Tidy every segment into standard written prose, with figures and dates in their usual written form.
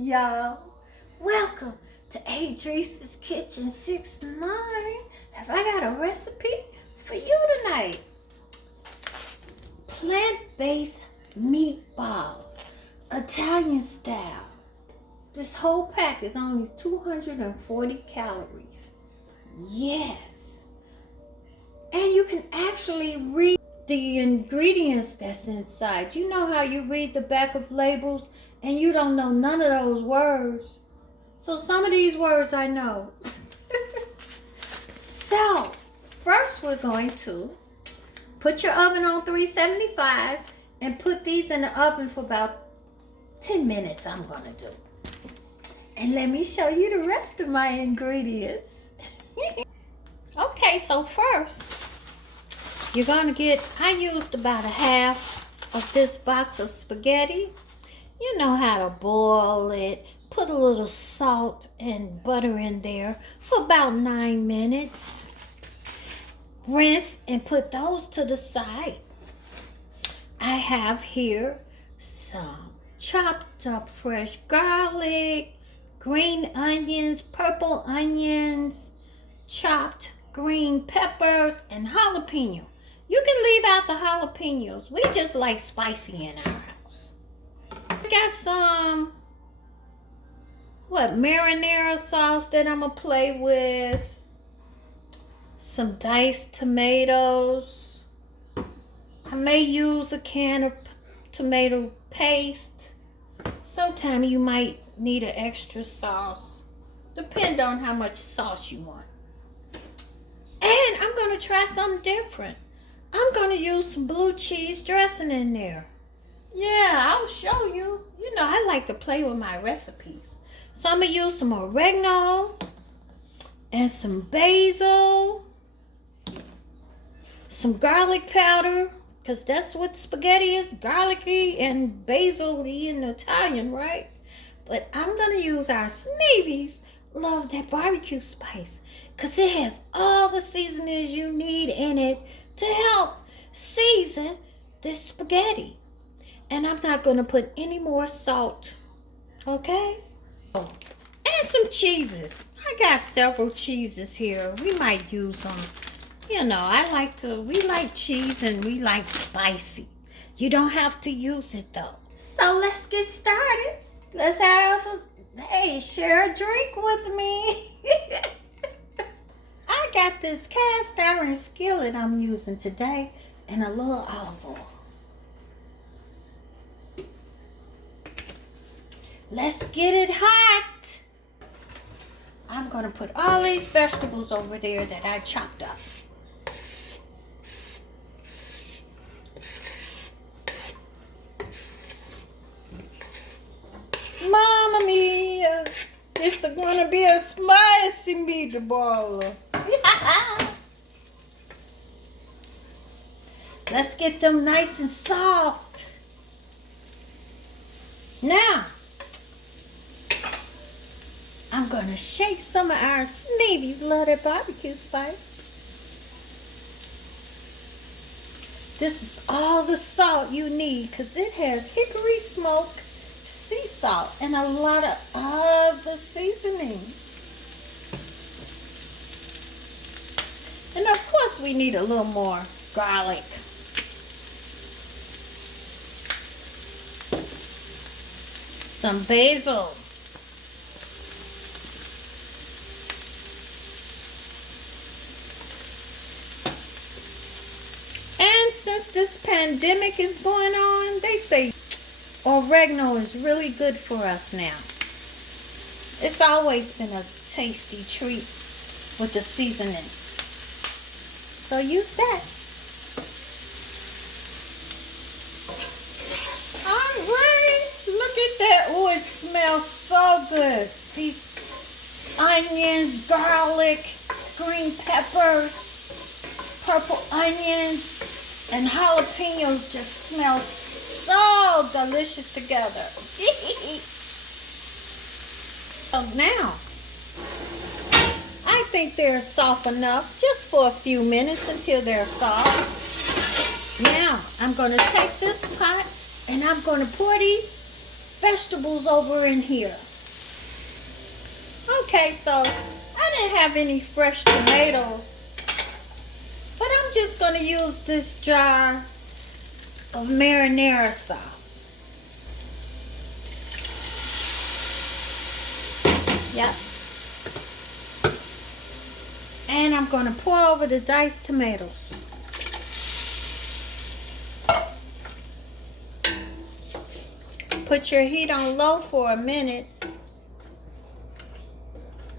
Y'all, welcome to Adrice's Kitchen 69. Have I got a recipe for you tonight? Plant-based meatballs, Italian style. This whole pack is only 240 calories. Yes. And you can actually read the ingredients that's inside. You know how you read the back of labels and you don't know none of those words? So some of these words I know. So, first we're going to put your oven on 375 and put these in the oven for about 10 minutes I'm going to do. And let me show you the rest of my ingredients. Okay, so first, you're going to get, I used about a half of this box of spaghetti. You know how to boil it. Put a little salt and butter in there for about 9 minutes. Rinse and put those to the side. I have here some chopped up fresh garlic, green onions, purple onions, chopped green peppers, and jalapeno. You can leave out the jalapenos. We just like spicy in our house. I got some, marinara sauce that I'm going to play with. Some diced tomatoes. I may use a can of tomato paste. Sometimes you might need an extra sauce. Depend on how much sauce you want. And I'm going to try something different. I'm going to use some blue cheese dressing in there. Yeah, I'll show you. You know, I like to play with my recipes. So I'm going to use some oregano and some basil, some garlic powder, because that's what spaghetti is, garlicky and basil-y in Italian, right? But I'm going to use our Sneevies. Love that barbecue spice, because it has all the seasonings you need in it to help season this spaghetti. And I'm not going to put any more salt, okay? Oh, and some cheeses. I got several cheeses here. We might use them. You know, we like cheese and we like spicy. You don't have to use it though. So let's get started. Let's share a drink with me. I got this cast iron skillet I'm using today and a little olive oil. Let's get it hot. I'm going to put all these vegetables over there that I chopped up. Mamma mia, this is going to be a spicy meatball. Let's get them nice and soft. Now, I'm going to shake some of our Sneevies. Love that barbecue spice. This is all the salt you need because it has hickory smoke, sea salt, and a lot of other seasonings. And of course we need a little more garlic. Some basil. And since this pandemic is going on, they say oregano is really good for us now. It's always been a tasty treat with the seasonings. So use that. Alright, look at that. Oh, it smells so good. These onions, garlic, green peppers, purple onions, and jalapenos just smell so delicious together. So now, I think they're soft enough just for a few minutes until they're soft. Now, I'm going to take this pot and I'm going to pour these vegetables over in here. Okay, so I didn't have any fresh tomatoes, but I'm just going to use this jar of marinara sauce. Yep. And I'm going to pour over the diced tomatoes. Put your heat on low for a minute.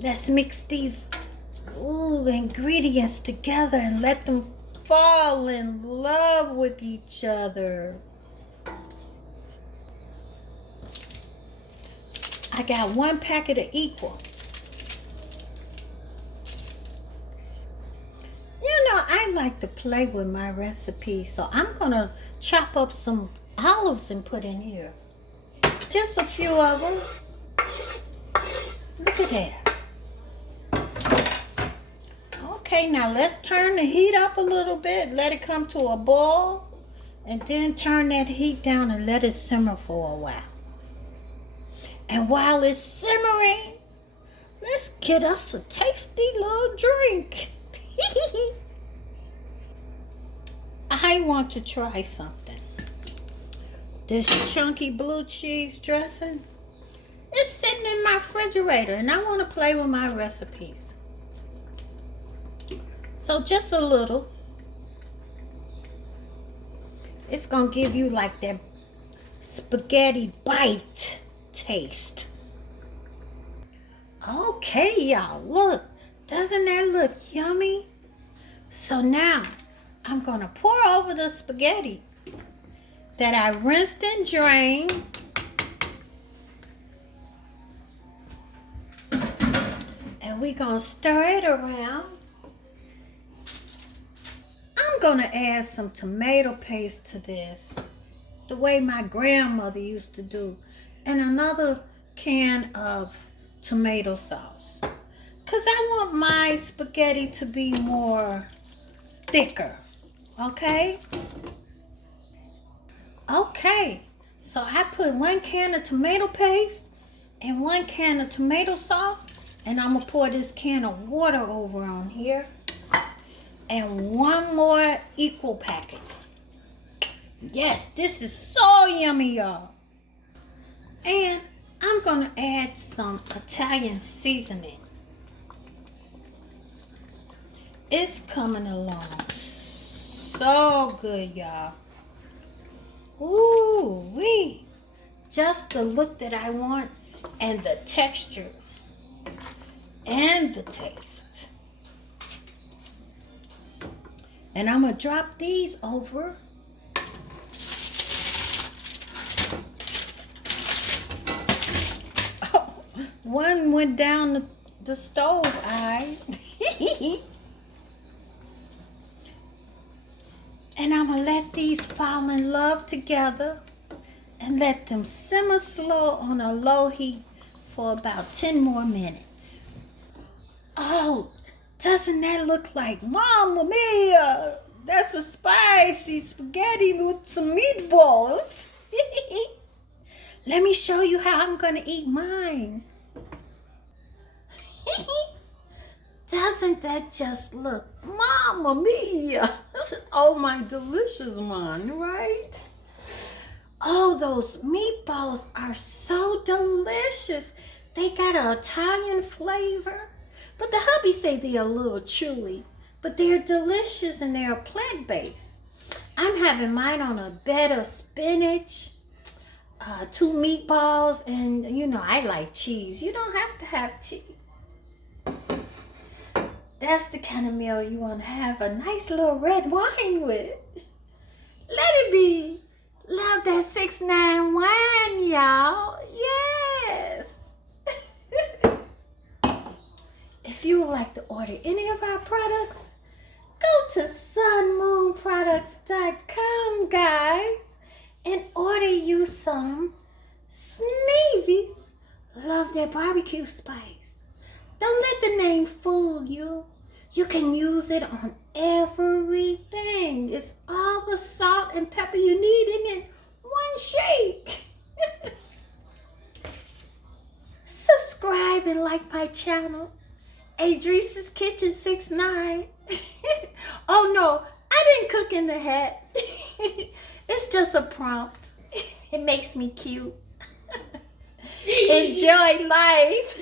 Let's mix these ingredients together and let them fall in love with each other. I got 1 packet of equal. You know, I like to play with my recipe, so I'm gonna chop up some olives and put in here. Just a few of them. Look at that. Okay, now let's turn the heat up a little bit. Let it come to a boil. And then turn that heat down and let it simmer for a while. And while it's simmering, let's get us a tasty little drink. I want to try something. This chunky blue cheese dressing is sitting in my refrigerator and I want to play with my recipes. So just a little. It's going to give you like that spaghetti bite taste. Okay, y'all, look. Doesn't that look yummy? So now I'm going to pour over the spaghetti that I rinsed and drained. And we're going to stir it around. I'm going to add some tomato paste to this, the way my grandmother used to do, and another can of tomato sauce. Because I want my spaghetti to be more thicker, okay? Okay, so I put 1 can of tomato paste and 1 can of tomato sauce, and I'm going to pour this can of water over on here. And 1 more equal packet. Yes, this is so yummy, y'all. And I'm going to add some Italian seasoning. It's coming along so good, y'all. Ooh, wee. Just the look that I want and the texture and the taste. And I'm going to drop these over. Oh, 1 went down the stove eye. And I'm going to let these fall in love together and let them simmer slow on a low heat for about 10 more minutes. Oh, doesn't that look like Mamma Mia? That's a spicy spaghetti with some meatballs. Let me show you how I'm going to eat mine. Doesn't that just look Mamma Mia? Oh, my delicious one, right? Oh, those meatballs are so delicious. They got an Italian flavor. But the hubby say they're a little chewy, but they're delicious and they're plant-based. I'm having mine on a bed of spinach, 2 meatballs, and you know, I like cheese. You don't have to have cheese. That's the kind of meal you want to have a nice little red wine with. Let it be. Love that 6-9 wine, y'all. Yes. If you would like to order any of our products, go to sunmoonproducts.com, guys, and order you some Sneevies. Love their barbecue spice. Don't let the name fool you. You can use it on everything. It's all the salt and pepper you need in one shake. Subscribe and like my channel, Adrice's Kitchen 69. Oh no, I didn't cook in the hat. It's just a prompt. It makes me cute. Enjoy life.